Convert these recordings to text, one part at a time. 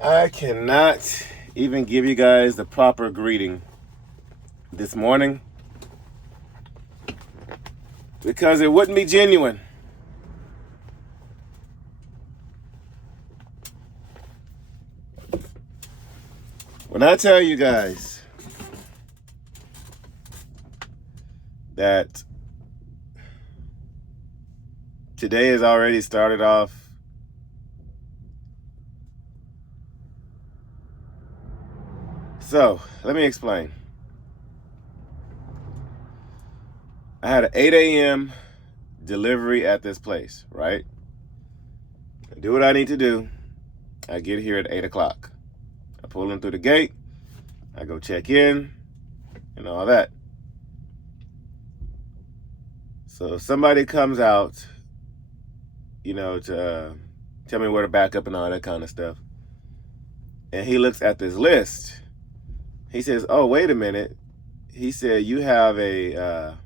I cannot even give you guys the proper greeting this morning because it wouldn't be genuine. When I tell you guys that today has already started off so let me explain. I had an 8 a.m. delivery at this place, right? I do what I need to do. I get here at 8 o'clock. I pull in through the gate. I go check in and all that. So if somebody comes out, to tell me where to back up and all that kind of stuff, and he looks at this list, he says, "Oh, wait a minute." He said, "You have a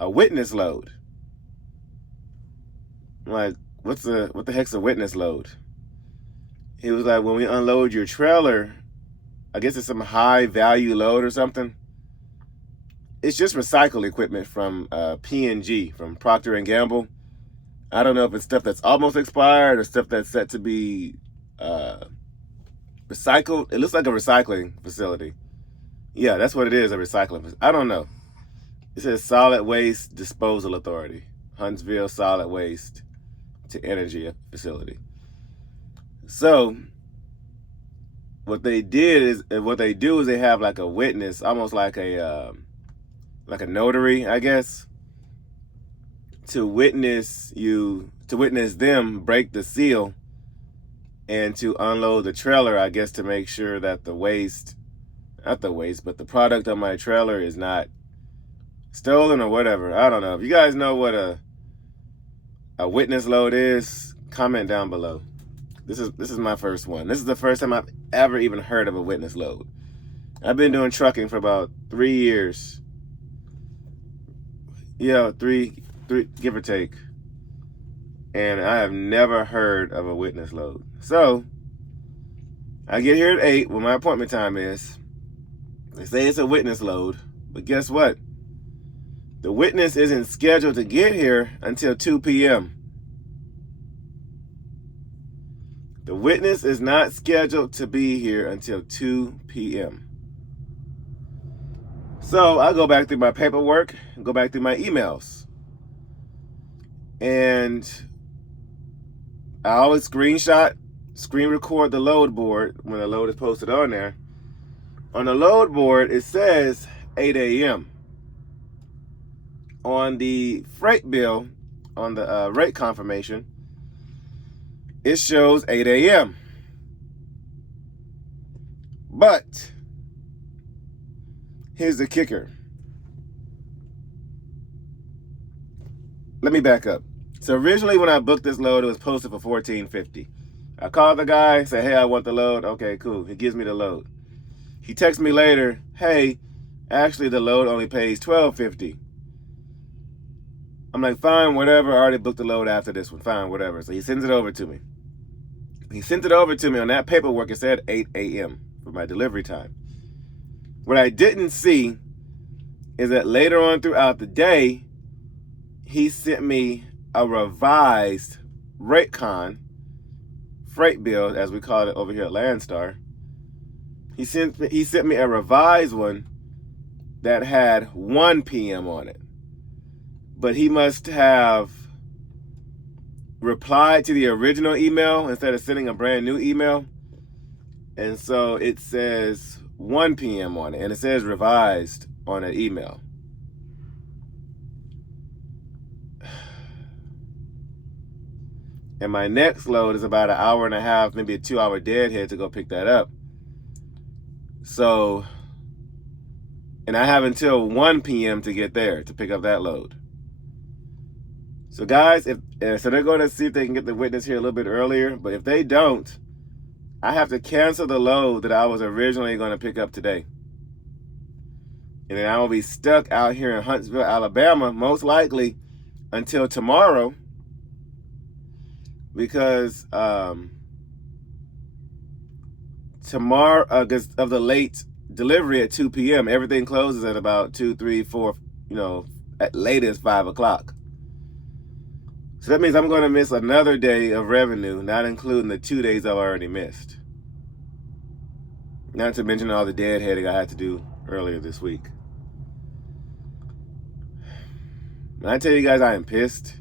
witness load." I'm like, what the heck's a witness load? He was like, when we unload your trailer, I guess it's some high value load or something. It's just recycled equipment from P&G, from Procter & Gamble. I don't know if it's stuff that's almost expired or stuff that's set to be recycled. It looks like a recycling facility. Yeah, that's what it is, a recycling facility. I don't know. It says Solid Waste Disposal Authority, Huntsville Solid Waste to Energy Facility. So what they do is they have like a witness, almost like a notary, I guess, to witness them break the seal and to unload the trailer, I guess, to make sure that the product on my trailer is not stolen or whatever. I don't know. If you guys know what a witness load is, comment down below. This is my first one. This is the first time I've ever even heard of a witness load. I've been doing trucking for about 3 years. Yeah, three, give or take. And I have never heard of a witness load. So I get here at 8 when my appointment time is. They say it's a witness load, but guess what? The witness isn't scheduled to get here until 2 p.m. The witness is not scheduled to be here until 2 p.m. So I go back through my paperwork and go back through my emails. And I always screen record the load board when the load is posted on there. On the load board, it says 8 a.m. On the freight bill, on the rate confirmation, it shows 8 a.m. But here's the kicker. Let me back up. So originally when I booked this load, it was posted for $14.50. I called the guy, said, "Hey, I want the load." Okay, cool. He gives me the load. He texts me later, "Hey, actually the load only pays $12.50. I'm like, fine, whatever. I already booked the load after this one. Fine, whatever. So he sends it over to me. He sent it over to me on that paperwork. It said 8 a.m. for my delivery time. What I didn't see is that later on throughout the day, he sent me a revised Raycon freight bill, as we call it over here at Landstar. He sent me a revised one that had 1 p.m. on it. But he must have replied to the original email instead of sending a brand new email. And so it says 1 p.m. on it, and it says revised on an email. And my next load is about an hour and a half, maybe a 2-hour deadhead to go pick that up. So, and I have until 1 p.m. to get there to pick up that load. So guys, so they're going to see if they can get the witness here a little bit earlier. But if they don't, I have to cancel the load that I was originally going to pick up today. And then I will be stuck out here in Huntsville, Alabama, most likely until tomorrow, because tomorrow, because of the late delivery at 2 p.m., everything closes at about 2, 3, 4, at latest 5 o'clock. So that means I'm going to miss another day of revenue, not including the 2 days I've already missed. Not to mention all the deadheading I had to do earlier this week. When I tell you guys I am pissed,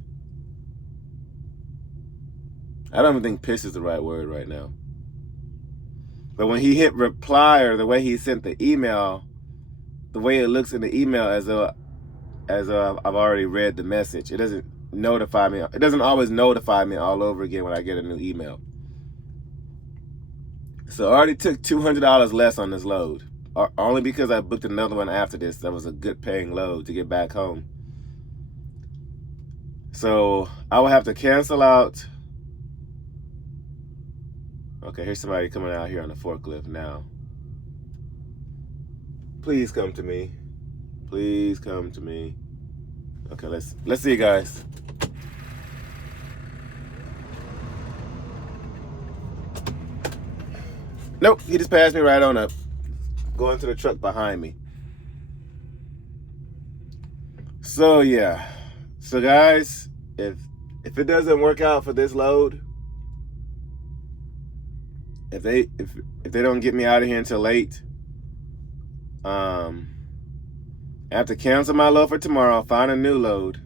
I don't even think pissed is the right word right now. But when he hit reply, or the way he sent the email, the way it looks in the email as though I've already read the message. It doesn't notify me. It doesn't always notify me all over again when I get a new email. So I already took $200 less on this load, only because I booked another one after this. That was a good paying load to get back home. So I will have to cancel out. Okay, here's somebody coming out here on the forklift now. Please come to me. Please come to me. Okay, let's see, guys. Nope, he just passed me right on up. Going to the truck behind me. So yeah. So guys, if it doesn't work out for this load, if they don't get me out of here until late, I have to cancel my load for tomorrow, find a new load,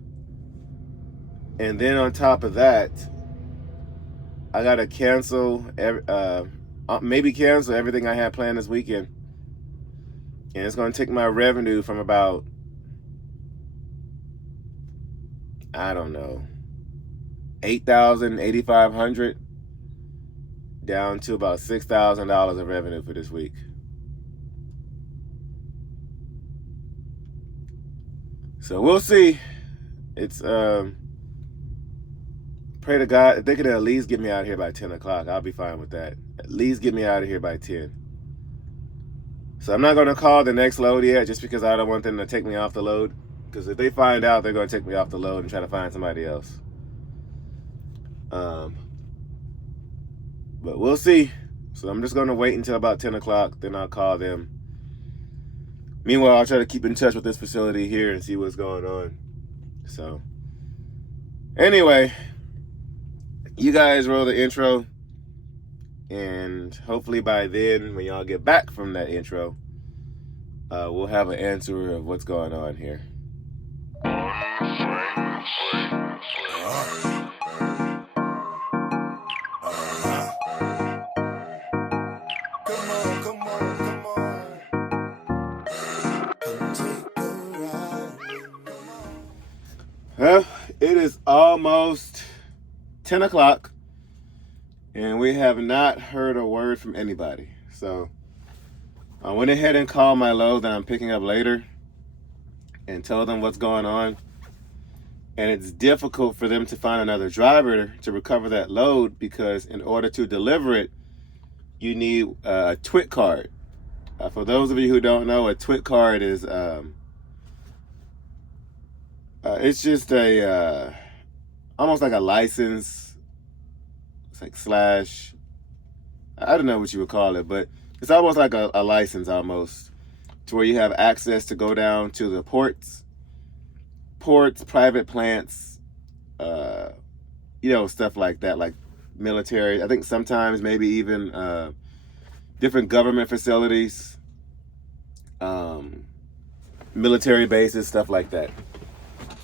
and then on top of that, I gotta cancel maybe cancel everything I had planned this weekend, and it's gonna take my revenue from about, I don't know, $8,000, $8,500 down to about $6,000 of revenue for this week. So we'll see. It's pray to God, if they could at least get me out of here by 10 o'clock, I'll be fine with that. At least get me out of here by 10. So I'm not going to call the next load yet, just because I don't want them to take me off the load. Because if they find out, they're going to take me off the load and try to find somebody else. But we'll see. So I'm just going to wait until about 10 o'clock, then I'll call them. Meanwhile, I'll try to keep in touch with this facility here and see what's going on. So anyway, you guys roll the intro, and hopefully by then, when y'all get back from that intro, we'll have an answer of what's going on here. Well, it is almost 10 o'clock, and we have not heard a word from anybody. So I went ahead and called my load that I'm picking up later and told them what's going on. And it's difficult for them to find another driver to recover that load, because in order to deliver it, you need a TWIC card. For those of you who don't know, a TWIC card is it's just a almost like a license. It's like slash, I don't know what you would call it, but it's almost like a license almost, to where you have access to go down to the ports, private plants, stuff like that, like military. I think sometimes maybe even different government facilities, military bases, stuff like that.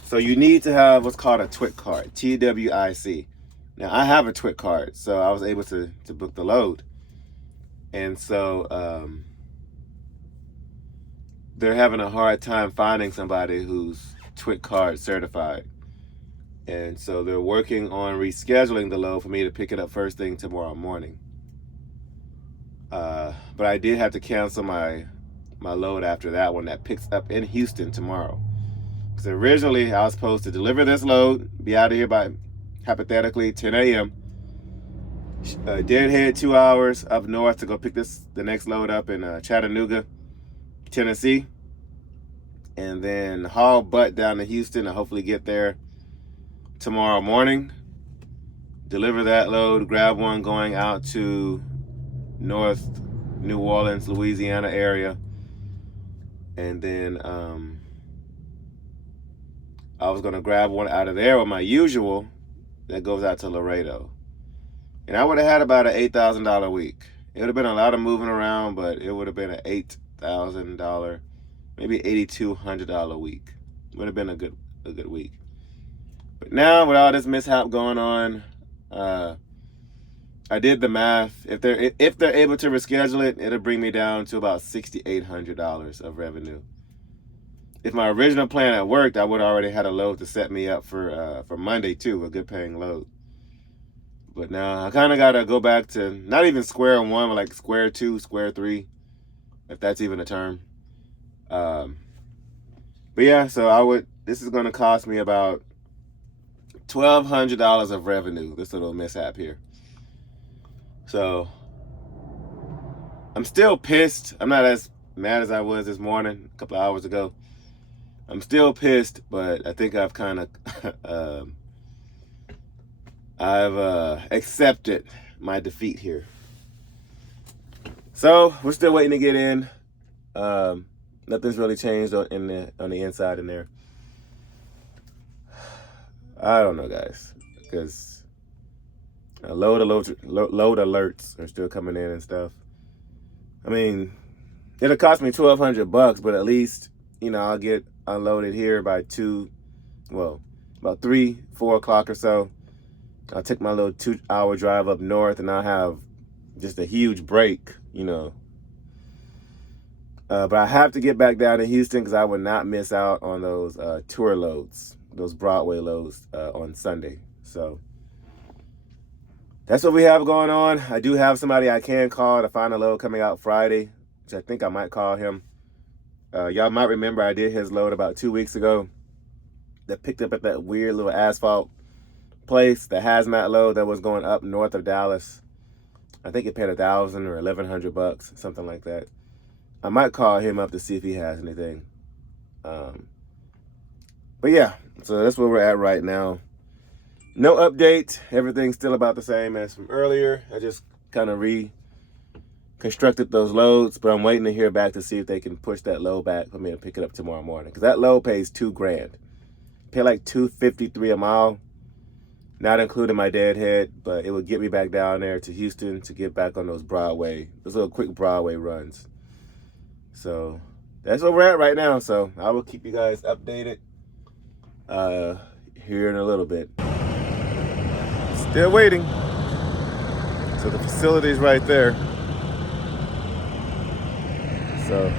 So you need to have what's called a TWIC card, TWIC. Now I have a TWIC card, so I was able to book the load. And so they're having a hard time finding somebody who's TWIC card certified. And so they're working on rescheduling the load for me to pick it up first thing tomorrow morning. But I did have to cancel my load after that one that picks up in Houston tomorrow. Because originally I was supposed to deliver this load, be out of here by, hypothetically, 10 a.m. Deadhead 2 hours up north to go pick the next load up in Chattanooga, Tennessee. And then haul butt down to Houston and hopefully get there tomorrow morning. Deliver that load, grab one going out to North New Orleans, Louisiana area. And then I was gonna grab one out of there with my usual that goes out to Laredo. And I would have had about an $8,000 week. It would have been a lot of moving around, but it would have been an $8,000, maybe $8,200 week. Would have been a good week. But now with all this mishap going on, I did the math. If they're able to reschedule it, it'll bring me down to about $6,800 of revenue. If my original plan had worked, I would have already had a load to set me up for Monday too, a good paying load. But now I kind of got to go back to not even square one, but like square two, square three, if that's even a term. But yeah, so this is going to cost me about $1,200 of revenue, this little mishap here. So I'm still pissed. I'm not as mad as I was this morning, a couple of hours ago. I'm still pissed, but I think I've kind of accepted my defeat here. So we're still waiting to get in. Nothing's really changed on the inside in there. I don't know, guys, because load alerts are still coming in and stuff. I mean, it'll cost me $1,200, but at least, you know, I'll get unloaded here by about 3, 4 o'clock or so. I'll take my little 2-hour drive up north, and I'll have just a huge break, you know. But I have to get back down to Houston because I would not miss out on those tour loads, those Broadway loads on Sunday. So that's what we have going on. I do have somebody I can call to find a load coming out Friday, which I think I might call him. Y'all might remember I did his load about 2 weeks ago that picked up at that weird little asphalt place, the hazmat load that was going up north of Dallas. I think it paid $1,000 or $1,100, something like that. I might call him up to see if he has anything. But yeah, so that's where we're at right now. No update. Everything's still about the same as from earlier. I just kind of reconstructed those loads, but I'm waiting to hear back to see if they can push that load back for me to pick it up tomorrow morning. Because that load pays $2,000. Pay like $253 a mile, not including my Deadhead, but it would get me back down there to Houston to get back on those little quick Broadway runs. So that's where we're at right now. So I will keep you guys updated here in a little bit. Still waiting. So the facility's right there. So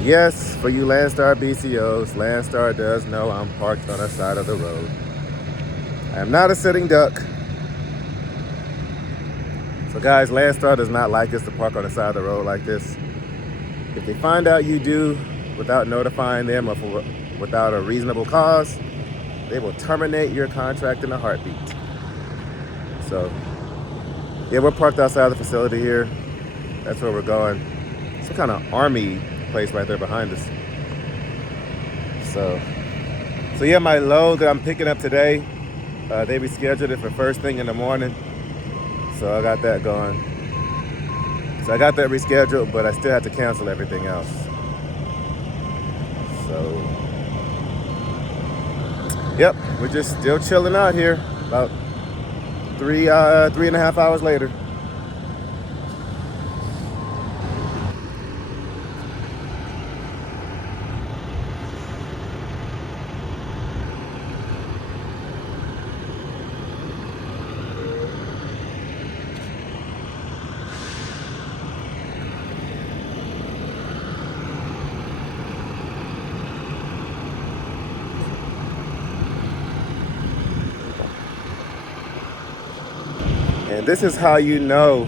yes, for you Landstar BCOs, Landstar does know I'm parked on the side of the road. I am not a sitting duck. So guys, Landstar does not like us to park on the side of the road like this. If they find out you do without notifying them or without a reasonable cause, they will terminate your contract in a heartbeat. So yeah, we're parked outside the facility here. That's where we're going. Some kind of army place right there behind us. So yeah, my load that I'm picking up today, they rescheduled it for first thing in the morning. So I got that going. So I got that rescheduled, but I still have to cancel everything else. So yep, we're just still chilling out here. About 3.5 hours later. And this is how you know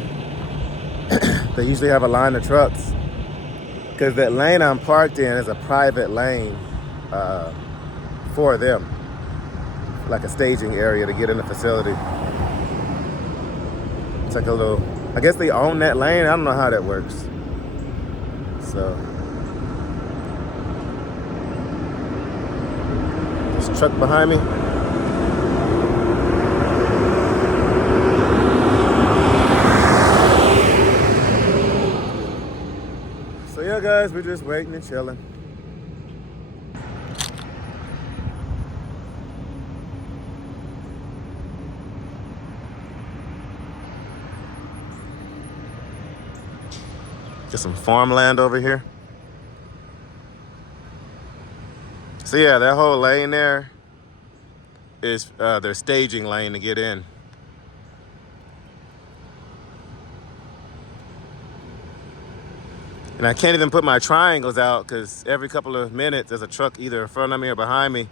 they usually have a line of trucks, because that lane I'm parked in is a private lane for them, like a staging area to get in the facility. It's like a little, I guess they own that lane. I don't know how that works. So this truck behind me, Yeah, guys, we're just waiting and chilling. Just some farmland over here. So yeah, that whole lane there is their staging lane to get in. And I can't even put my triangles out because every couple of minutes there's a truck either in front of me or behind me.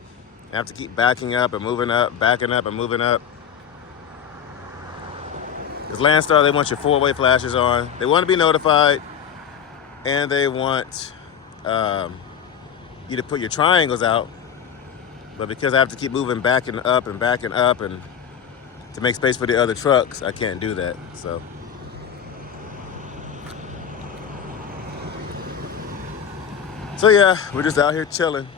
I have to keep backing up and moving up, backing up and moving up. Because Landstar, they want your four-way flashes on. They want to be notified, and they want you to put your triangles out. But because I have to keep moving backing up and to make space for the other trucks, I can't do that. So yeah, we're just out here chilling.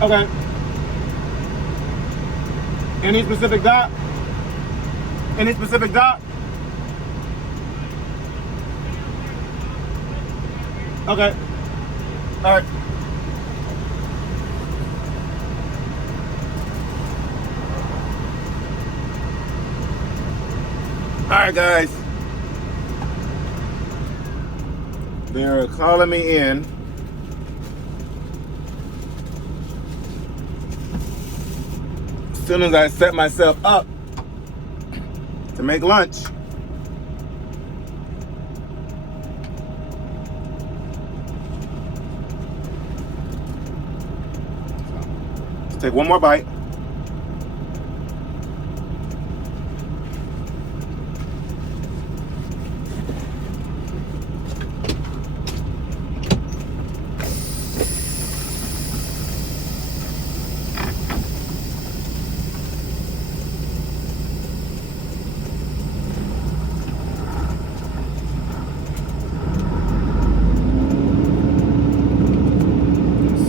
Okay. Any specific dot? Any specific dot? Okay. All right. All right, guys. They're calling me in. As soon as I set myself up to make lunch. Let's take one more bite.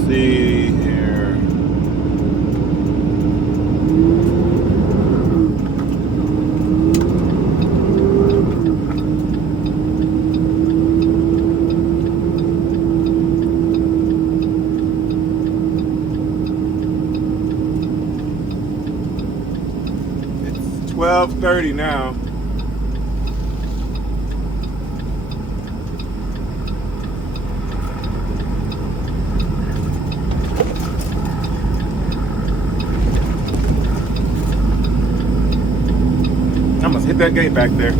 See here. It's 12:30 now. I must hit that gate back there.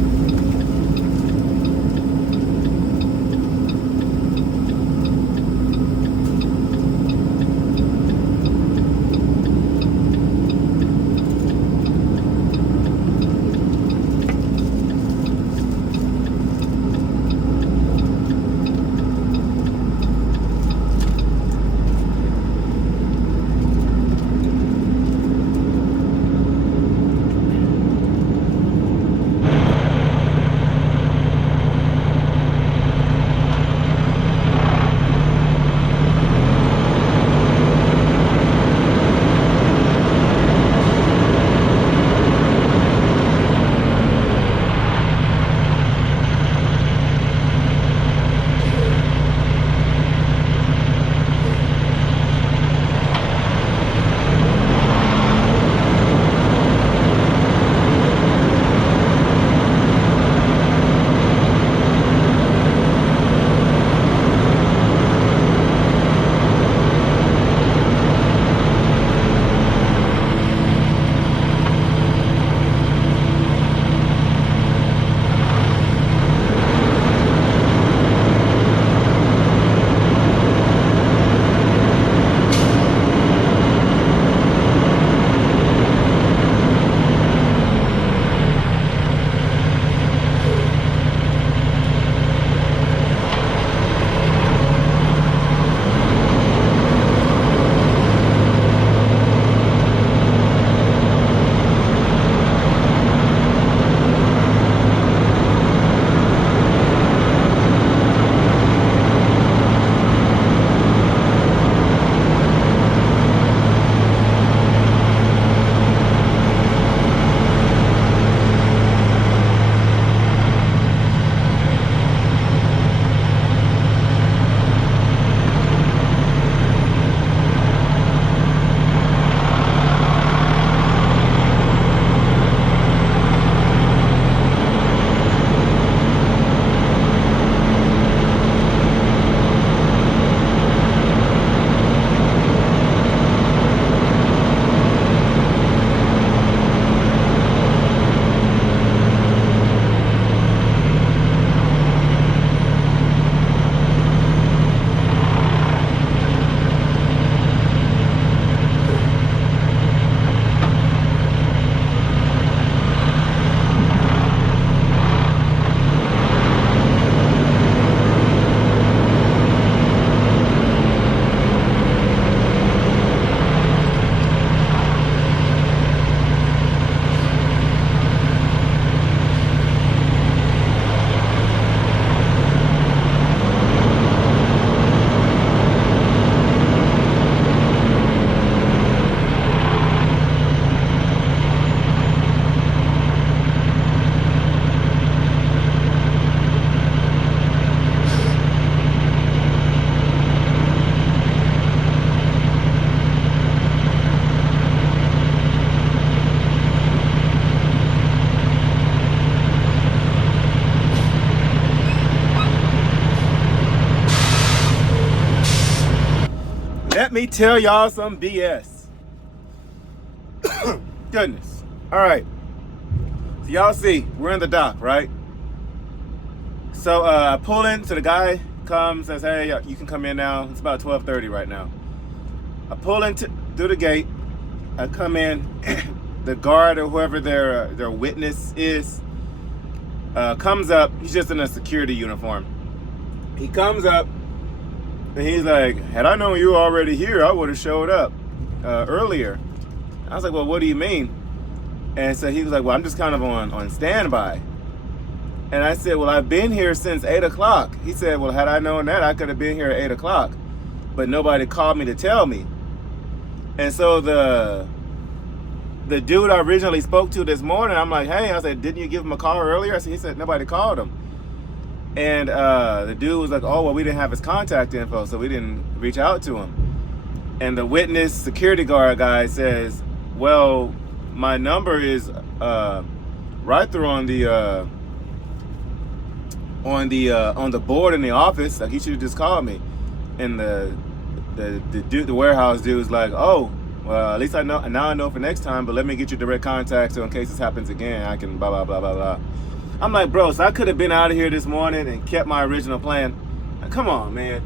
let me tell y'all some BS. Goodness. All right. So y'all see, we're in the dock, right? So I pull in, so the guy comes, says, hey, you can come in now. It's about 12:30 right now. I pull in through the gate. I come in. The guard or whoever their witness is comes up. He's just in a security uniform. He comes up and he's like, had I known you were already here, I would have showed up earlier. I was like, well, what do you mean? And so he was like, well, I'm just kind of on standby. And I said, well, I've been here since 8 o'clock. He said, well, had I known that, I could have been here at 8 o'clock. But nobody called me to tell me. And so the dude I originally spoke to this morning, I'm like, hey, I said, didn't you give him a call earlier? I said, he said, nobody called him. And the dude was like, oh, well, we didn't have his contact info, so we didn't reach out to him. And the witness security guard guy says, well, my number is right there on the board in the office. Like, he should have just called me. And the warehouse dude was like, oh, well, at least I know now. I know for next time. But let me get your direct contact, so in case this happens again, I can blah blah blah blah blah. I'm like, bro, so I could have been out of here this morning and kept my original plan. Like, come on, man.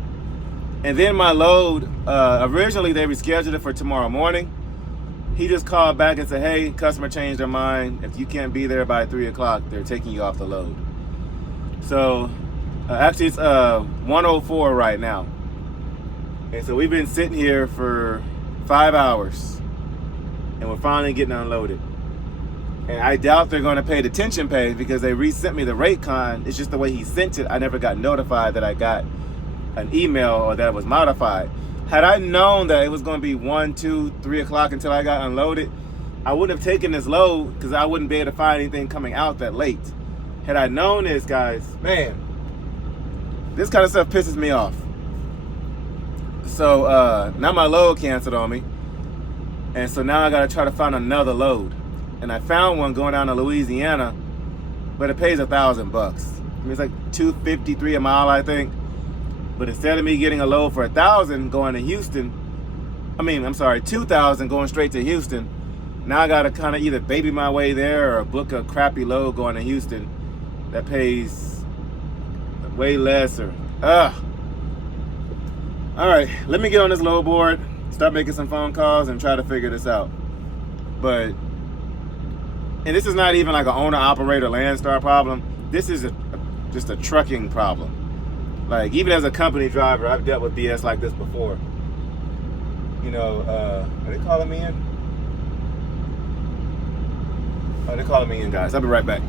And then my load, originally they rescheduled it for tomorrow morning. He just called back and said, hey, customer changed their mind. If you can't be there by 3 o'clock, they're taking you off the load. So actually it's 1:04 right now. And so we've been sitting here for 5 hours and we're finally getting unloaded. And I doubt they're going to pay detention pay because they resent me the rate con. It's just the way he sent it. I never got notified that I got an email or that it was modified. Had I known that it was going to be 1, 2, 3 o'clock until I got unloaded, I wouldn't have taken this load because I wouldn't be able to find anything coming out that late. Had I known this, guys, man, this kind of stuff pisses me off. So now my load canceled on me. And so now I got to try to find another load. And I found one going down to Louisiana, but it pays $1,000. I mean, it's like $2.53 a mile, I think. But instead of me getting a load for $1,000 going to Houston, $2,000 going straight to Houston. Now I got to kind of either baby my way there or book a crappy load going to Houston that pays way less. All right, let me get on this load board, start making some phone calls, and try to figure this out. And this is not even like an owner-operator Landstar problem. This is just a trucking problem. Like, even as a company driver, I've dealt with BS like this before. You know, are they calling me in? Oh, they're calling me in, guys. I'll be right back.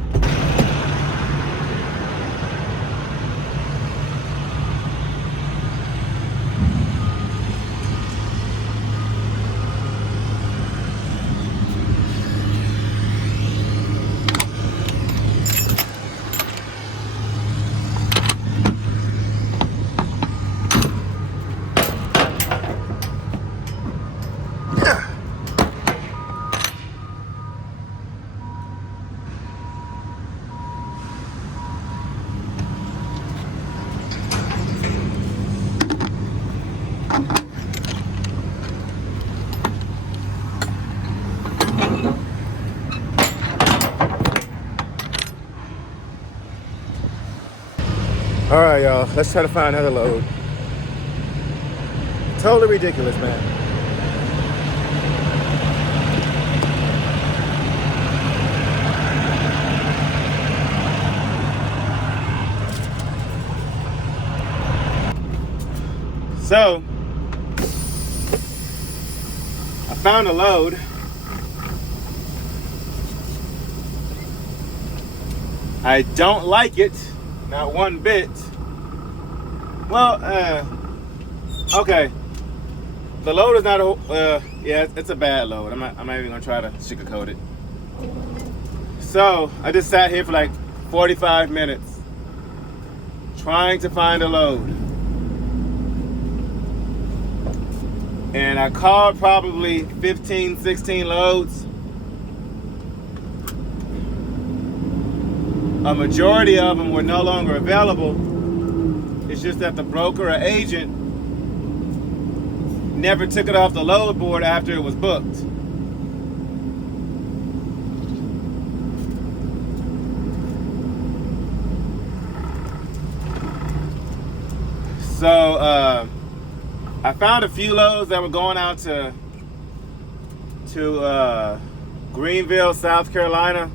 All right, y'all, let's try to find another load. Totally ridiculous, man. So, I found a load. I don't like it. Not one bit. Well, okay. The load is not yeah, it's a bad load. I'm not even gonna try to sugarcoat it. So I just sat here for like 45 minutes trying to find a load. And I called probably 15, 16 loads. A majority of them were no longer available. It's just that the broker or agent never took it off the load board after it was booked. So I found a few loads that were going out to Greenville, South Carolina.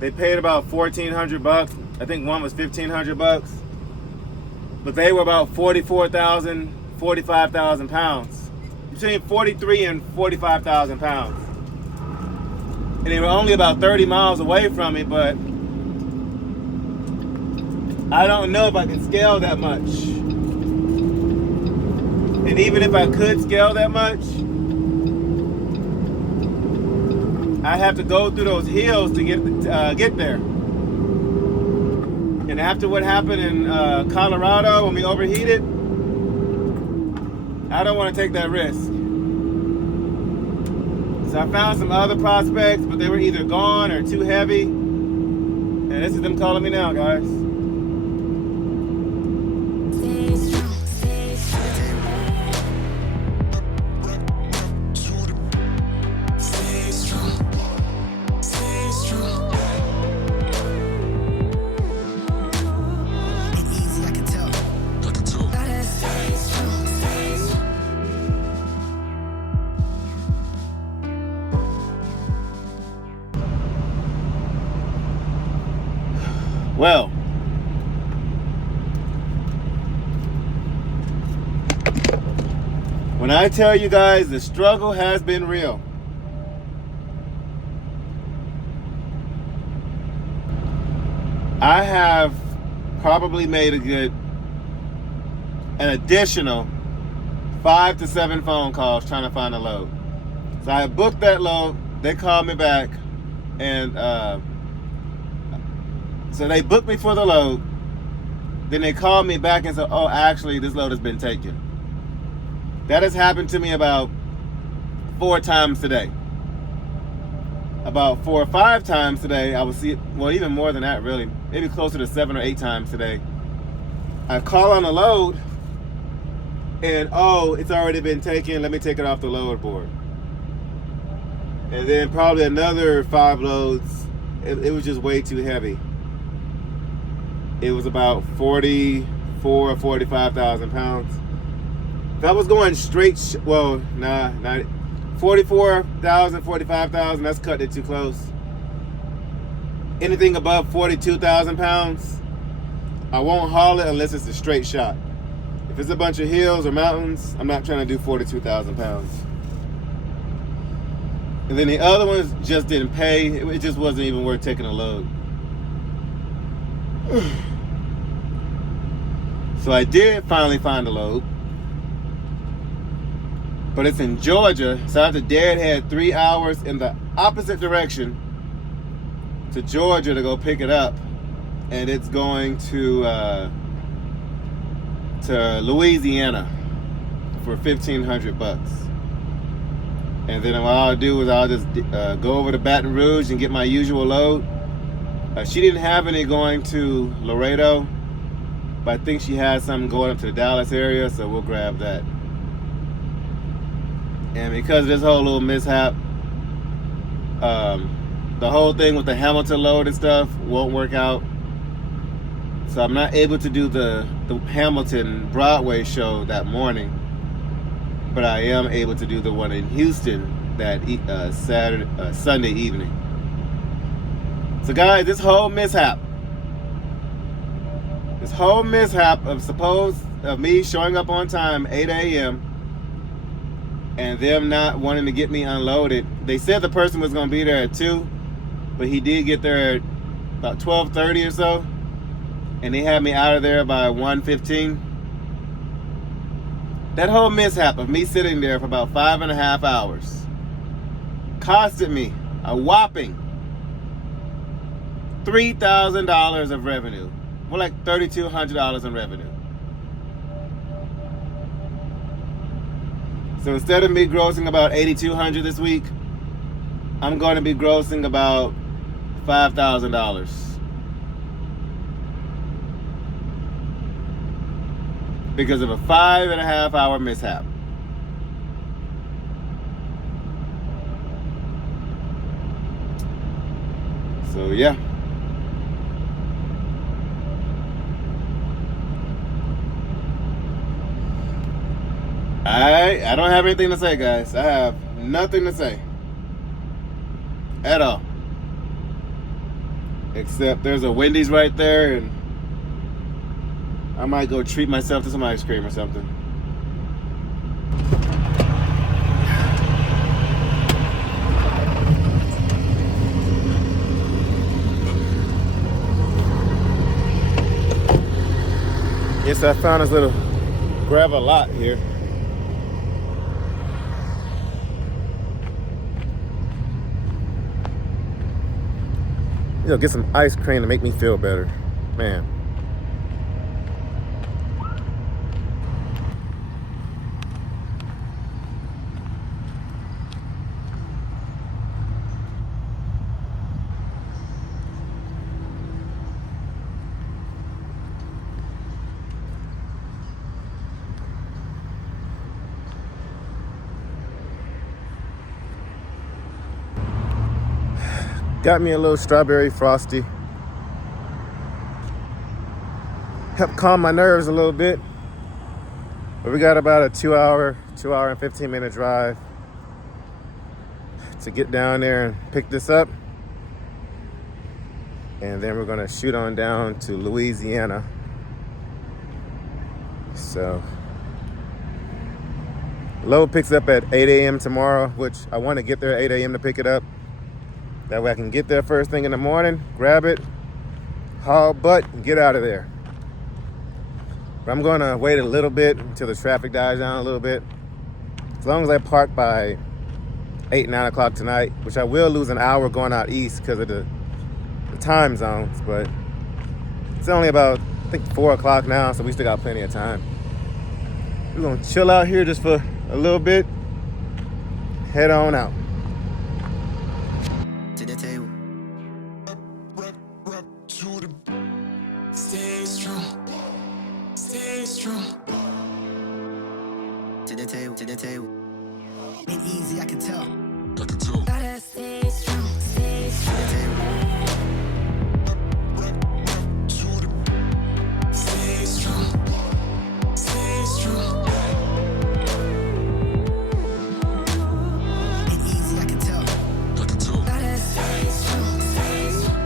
They paid about $1,400. I think one was $1,500, but they were about 44,000, 45,000 pounds, between 43 and 45,000 pounds. And they were only about 30 miles away from me, but I don't know if I can scale that much. And even if I could scale that much, I have to go through those hills to get there. And after what happened in Colorado when we overheated, I don't want to take that risk. So I found some other prospects, but they were either gone or too heavy. And this is them calling me now, guys. Well, when I tell you guys the struggle has been real, I have probably made an additional 5 to 7 phone calls trying to find a load. So I booked that load, they called me back, and so they booked me for the load. Then they called me back and said, oh, actually, this load has been taken. That has happened to me about 4 times today. About 4 or 5 times today, I will see it, well, even more than that, really. Maybe closer to 7 or 8 times today. I call on a load, and oh, it's already been taken. Let me take it off the load board. And then probably another 5 loads, it was just way too heavy. It was about 44 or 45,000 pounds. If I was going straight, 44,000, 45,000, that's cutting it too close. Anything above 42,000 pounds, I won't haul it unless it's a straight shot. If it's a bunch of hills or mountains, I'm not trying to do 42,000 pounds. And then the other ones just didn't pay. It just wasn't even worth taking a load. So I did finally find a load, but it's in Georgia, so I have to Deadhead 3 hours in the opposite direction to Georgia to go pick it up, and it's going to Louisiana for $1,500. And then what I'll do is I'll just go over to Baton Rouge and get my usual load. She didn't have any going to Laredo, but I think she has something going up to the Dallas area, so we'll grab that. And because of this whole little mishap, the whole thing with the Hamilton load and stuff won't work out. So I'm not able to do the Hamilton Broadway show that morning, but I am able to do the one in Houston that Sunday evening. So guys, this whole mishap of me showing up on time, 8 a.m., and them not wanting to get me unloaded. They said the person was going to be there at 2, but he did get there at about 12:30 or so, and they had me out of there by 1:15. That whole mishap of me sitting there for about 5.5 hours costed me a whopping $3,000 of revenue. More like $3,200 in revenue. So instead of me grossing about $8,200 this week, I'm going to be grossing about $5,000. Because of a 5.5 hour mishap. So yeah. I don't have anything to say, guys. I have nothing to say at all. Except there's a Wendy's right there, and I might go treat myself to some ice cream or something. Yes, I found this little gravel lot here. You know, get some ice cream to make me feel better. Man. Got me a little strawberry frosty. Helped calm my nerves a little bit. But we got about a 2 hour and 15-minute drive to get down there and pick this up. And then we're gonna shoot on down to Louisiana. So, load picks up at 8 a.m. tomorrow, which I want to get there at 8 a.m. to pick it up. That way I can get there first thing in the morning, grab it, haul butt, and get out of there. But I'm gonna wait a little bit until the traffic dies down a little bit. As long as I park by 8, 9 o'clock tonight, which I will lose an hour going out east because of the time zones, but it's only about, I think, 4 o'clock now, so we still got plenty of time. We're gonna chill out here just for a little bit, head on out. To the table. Stay strong. Stay strong. To the table. To the table. Ain't easy, I can tell. I can tell. Gotta stay strong. Stay strong. To the table. Stay strong. Stay strong. Ain't easy, I can tell. I can tell. Gotta stay strong. Stay strong.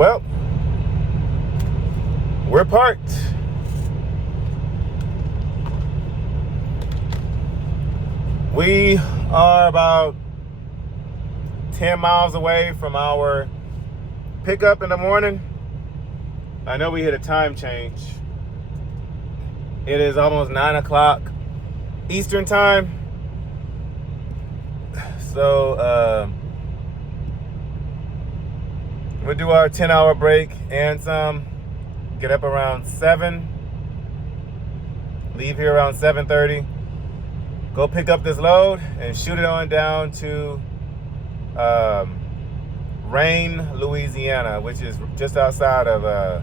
Well, we're parked. We are about 10 miles away from our pickup in the morning. I know we hit a time change. It is almost 9 o'clock Eastern time. So we'll do our 10-hour break and some. Get up around 7. Leave here around 7:30. Go pick up this load and shoot it on down to Rain, Louisiana, which is just outside of I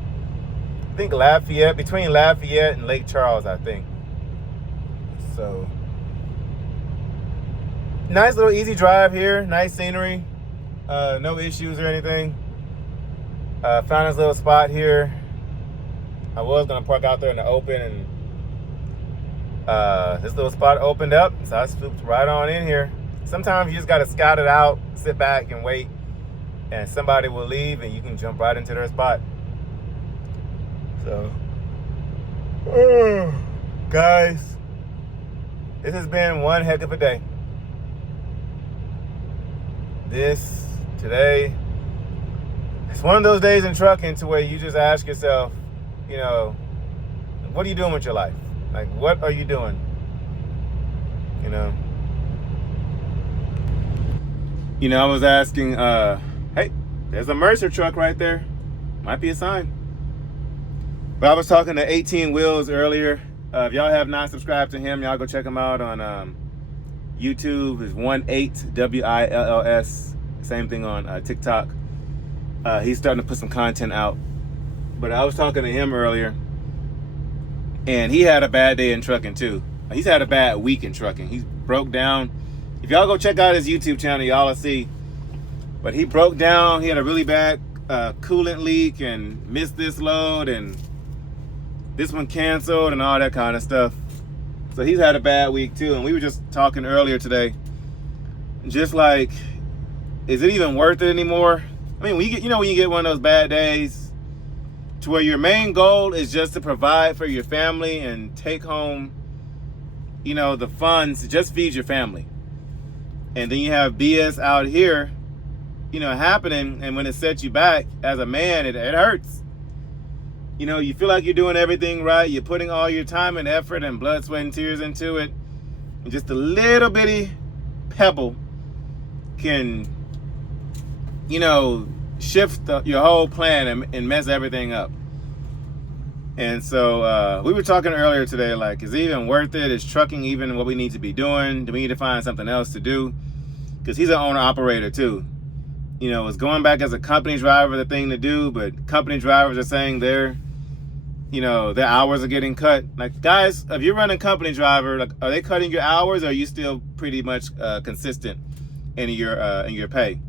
think Lafayette, between Lafayette and Lake Charles, I think. So nice little easy drive here, nice scenery, no issues or anything. Found this little spot here. I was gonna park out there in the open, and this little spot opened up, so I swooped right on in here. Sometimes you just gotta scout it out, sit back and wait, and somebody will leave and you can jump right into their spot. So, guys, this has been one heck of a day. Today, it's one of those days in trucking to where you just ask yourself, you know, what are you doing with your life? Like, what are you doing? You know, I was asking, hey, there's a Mercer truck right there. Might be a sign. But I was talking to 18 Wheels earlier. If y'all have not subscribed to him, y'all go check him out on YouTube. It's 18WILLS. Same thing on TikTok. He's starting to put some content out. But I was talking to him earlier, and he had a bad day in trucking too. He's had a bad week in trucking. He broke down. If y'all go check out his YouTube channel, y'all will see. But he broke down. He had a really bad coolant leak and missed this load, and this one canceled and all that kind of stuff. So he's had a bad week too. And we were just talking earlier today, just like, is it even worth it anymore? I mean, when you get one of those bad days to where your main goal is just to provide for your family and take home, the funds to just feed your family. And then you have BS out here, happening. And when it sets you back as a man, it hurts. You feel like you're doing everything right. You're putting all your time and effort and blood, sweat, and tears into it. And just a little bitty pebble can, shift your whole plan and mess everything up. And so we were talking earlier today, like, is it even worth it? Is trucking even what we need to be doing? Do we need to find something else to do? Because he's an owner-operator too. Is going back as a company driver the thing to do? But company drivers are saying their hours are getting cut. Like, guys, if you're running company driver, like, are they cutting your hours, or are you still pretty much consistent in your pay?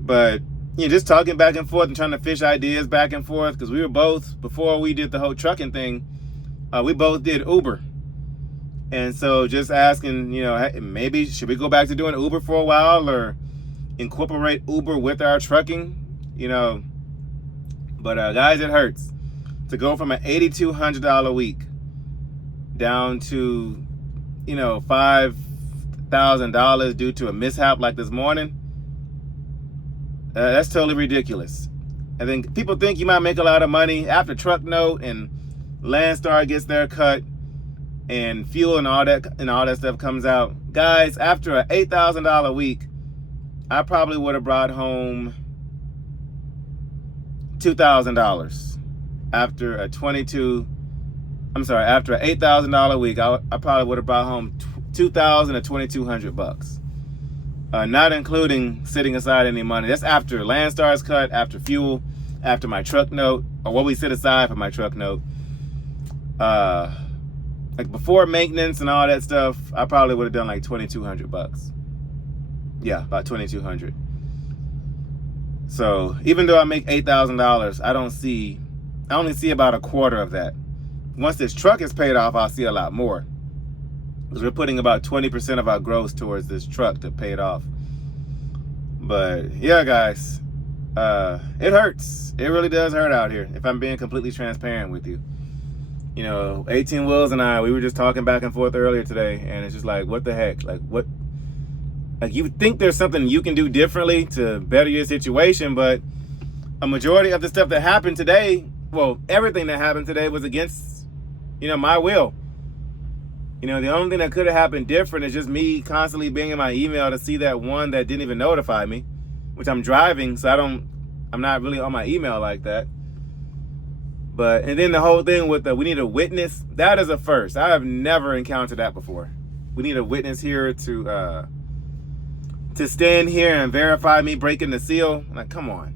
But just talking back and forth and trying to fish ideas back and forth, because we were both, before we did the whole trucking thing, we both did Uber. And so just asking, hey, maybe should we go back to doing Uber for a while, or incorporate Uber with our trucking? But guys, it hurts to go from an $8,200 a week down to $5,000 due to a mishap like this morning. That's totally ridiculous. And then people think you might make a lot of money after truck note and Landstar gets their cut and fuel and all that stuff comes out. Guys, after an $8,000 week, I probably would have brought home $2,000. After an $8,000 week, I probably would have brought home $2,000 to $2,200. Not including sitting aside any money. That's after Landstar's cut, after fuel, after my truck note, or what we set aside for my truck note. Like before maintenance and all that stuff, I probably would have done like $2,200. Yeah, about $2,200. So even though I make $8,000, I only see about a quarter of that. Once this truck is paid off, I'll see a lot more, because we're putting about 20% of our gross towards this truck to pay it off. But yeah, guys, it hurts. It really does hurt out here, if I'm being completely transparent with you. You know, 18 Wheels and I, we were just talking back and forth earlier today, and it's just like, what the heck? Like, what? Like, you would think there's something you can do differently to better your situation, but a majority of the stuff that happened today, well, everything that happened today was against, you know, my will. You know, the only thing that could have happened different is just me constantly being in my email to see that one that didn't even notify me, which I'm driving, so I'm not really on my email like that. But, and then the whole thing with we need a witness, that is a first. I have never encountered that before. We need a witness here to stand here and verify me breaking the seal. Like, come on.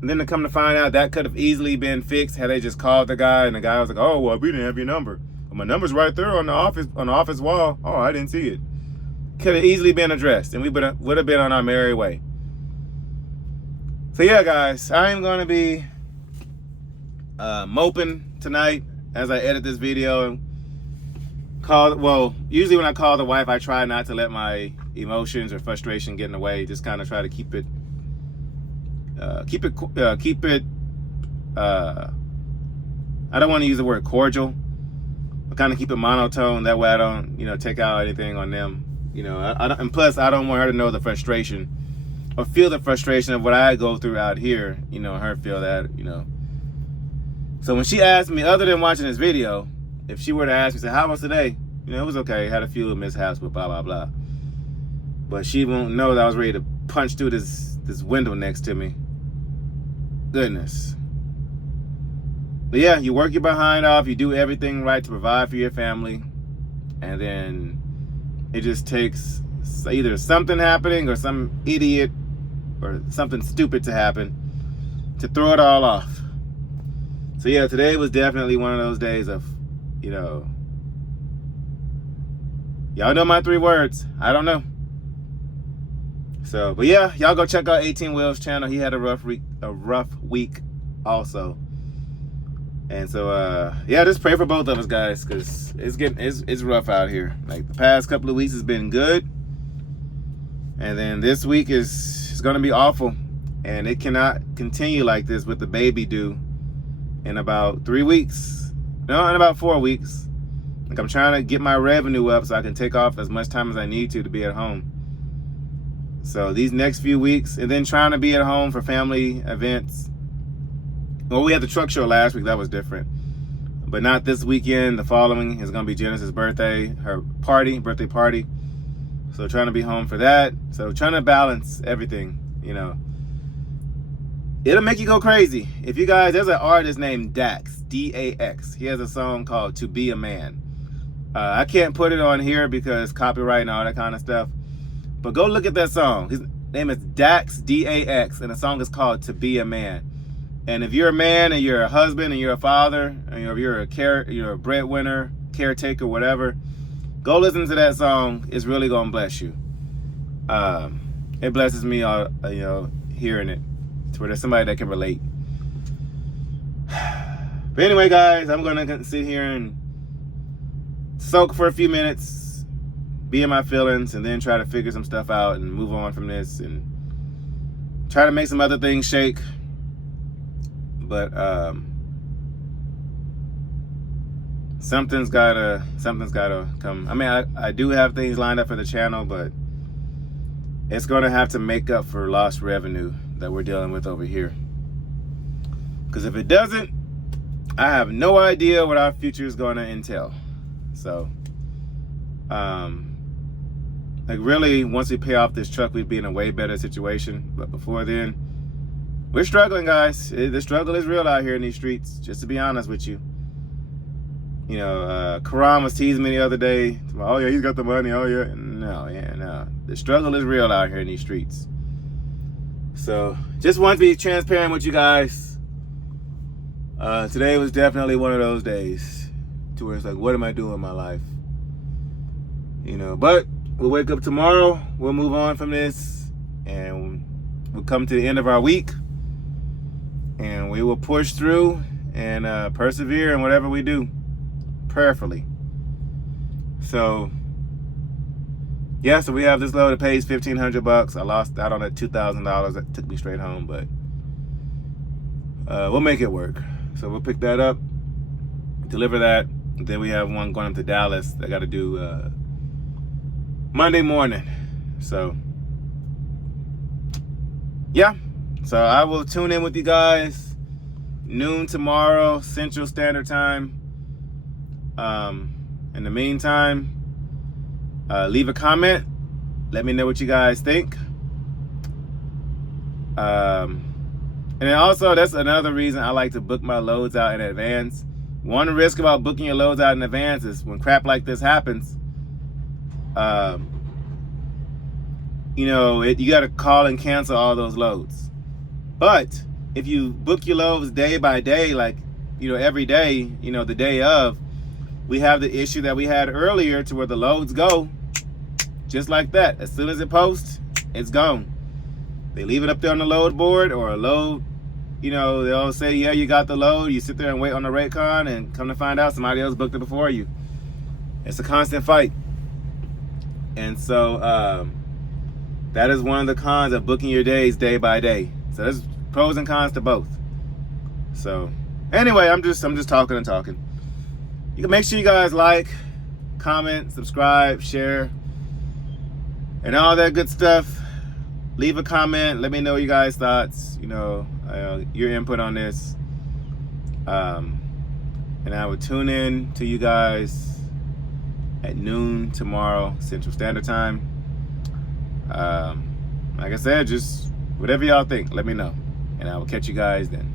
And then to come to find out that could have easily been fixed had they just called the guy, and the guy was like, oh, well, we didn't have your number. Well, my number's right there on the office wall. Oh, I didn't see it. Could have easily been addressed, and we would have been on our merry way. So yeah, guys, I am going to be moping tonight as I edit this video. Usually when I call the wife, I try not to let my emotions or frustration get in the way. Just kind of try to keep it I don't want to use the word cordial, but kind of keep it monotone. That way I don't, you know, take out anything on them. You know, and plus I don't want her to know the frustration or feel the frustration of what I go through out here. You know, her feel that, you know. So when she asked me, other than watching this video, if she were to ask me, say, how was today? You know, it was okay. Had a few little mishaps, but blah, blah, blah. But she won't know that I was ready to punch through this window next to me. Goodness. But yeah, you work your behind off. You do everything right to provide for your family. And then it just takes either something happening or some idiot or something stupid to happen to throw it all off. So yeah, today was definitely one of those days of, you know, y'all know my 3 words. I don't know. So, but yeah, y'all go check out 18 Wheels channel. He had a rough week also. And so yeah, just pray for both of us, guys, because it's rough out here. Like, the past couple of weeks has been good, and then this week is gonna be awful, and it cannot continue like this with the baby due in about 3 weeks. No, in about 4 weeks. Like, I'm trying to get my revenue up so I can take off as much time as I need to be at home. So these next few weeks, and then trying to be at home for family events. Well, we had the truck show last week. That was different. But not this weekend. The following is going to be Genesis' birthday, her birthday party. So trying to be home for that. So trying to balance everything, you know. It'll make you go crazy. If you guys, there's an artist named Dax, D-A-X. He has a song called To Be a Man. I can't put it on here because copyright and all that kind of stuff. But go look at that song. His name is Dax, D-A-X, and the song is called To Be a Man. And if you're a man and you're a husband and you're a father, and you're a breadwinner, caretaker, whatever, go listen to that song. It's really gonna bless you. It blesses me, you know, hearing it, to where there's somebody that can relate. But anyway, guys, I'm gonna sit here and soak for a few minutes, be in my feelings, and then try to figure some stuff out and move on from this and try to make some other things shake. But something's gotta come. I mean, I do have things lined up for the channel, but it's gonna have to make up for lost revenue that we're dealing with over here. Because if it doesn't, I have no idea what our future is gonna entail. So, like, really, once we pay off this truck, we'd be in a way better situation. But before then, we're struggling, guys. The struggle is real out here in these streets, just to be honest with you. You know, Karan was teasing me the other day. Oh, yeah, he's got the money. Oh, yeah. No. The struggle is real out here in these streets. So, just want to be transparent with you guys. Today was definitely one of those days to where it's like, what am I doing in my life? You know, but we'll wake up tomorrow. We'll move on from this. And we'll come to the end of our week. And we will push through and persevere in whatever we do, prayerfully. So, yeah, so we have this load that pays $1,500. I lost out on that $2,000 that took me straight home, but we'll make it work. So we'll pick that up, deliver that. Then we have one going up to Dallas. I got to do Monday morning. So yeah, so I will tune in with you guys noon tomorrow Central Standard Time. In the meantime, leave a comment. Let me know what you guys think. And then also, that's another reason I like to book my loads out in advance. One risk about booking your loads out in advance is when crap like this happens, you know, you got to call and cancel all those loads. But if you book your loads day by day, like, you know, every day, you know, the day of, we have the issue that we had earlier to where the loads go just like that. As soon as it posts, it's gone. They leave it up there on the load board, or a load, you know, they'll say, yeah, you got the load. You sit there and wait on the rate con, and come to find out somebody else booked it before you. It's a constant fight. And so that is one of the cons of booking your days day by day. So there's pros and cons to both. So anyway, I'm just talking and talking. You can make sure you guys like, comment, subscribe, share, and all that good stuff. Leave a comment. Let me know you guys' thoughts. You know, your input on this. And I will tune in to you guys at noon tomorrow Central Standard Time. Like I said, just whatever y'all think, let me know, and I will catch you guys then.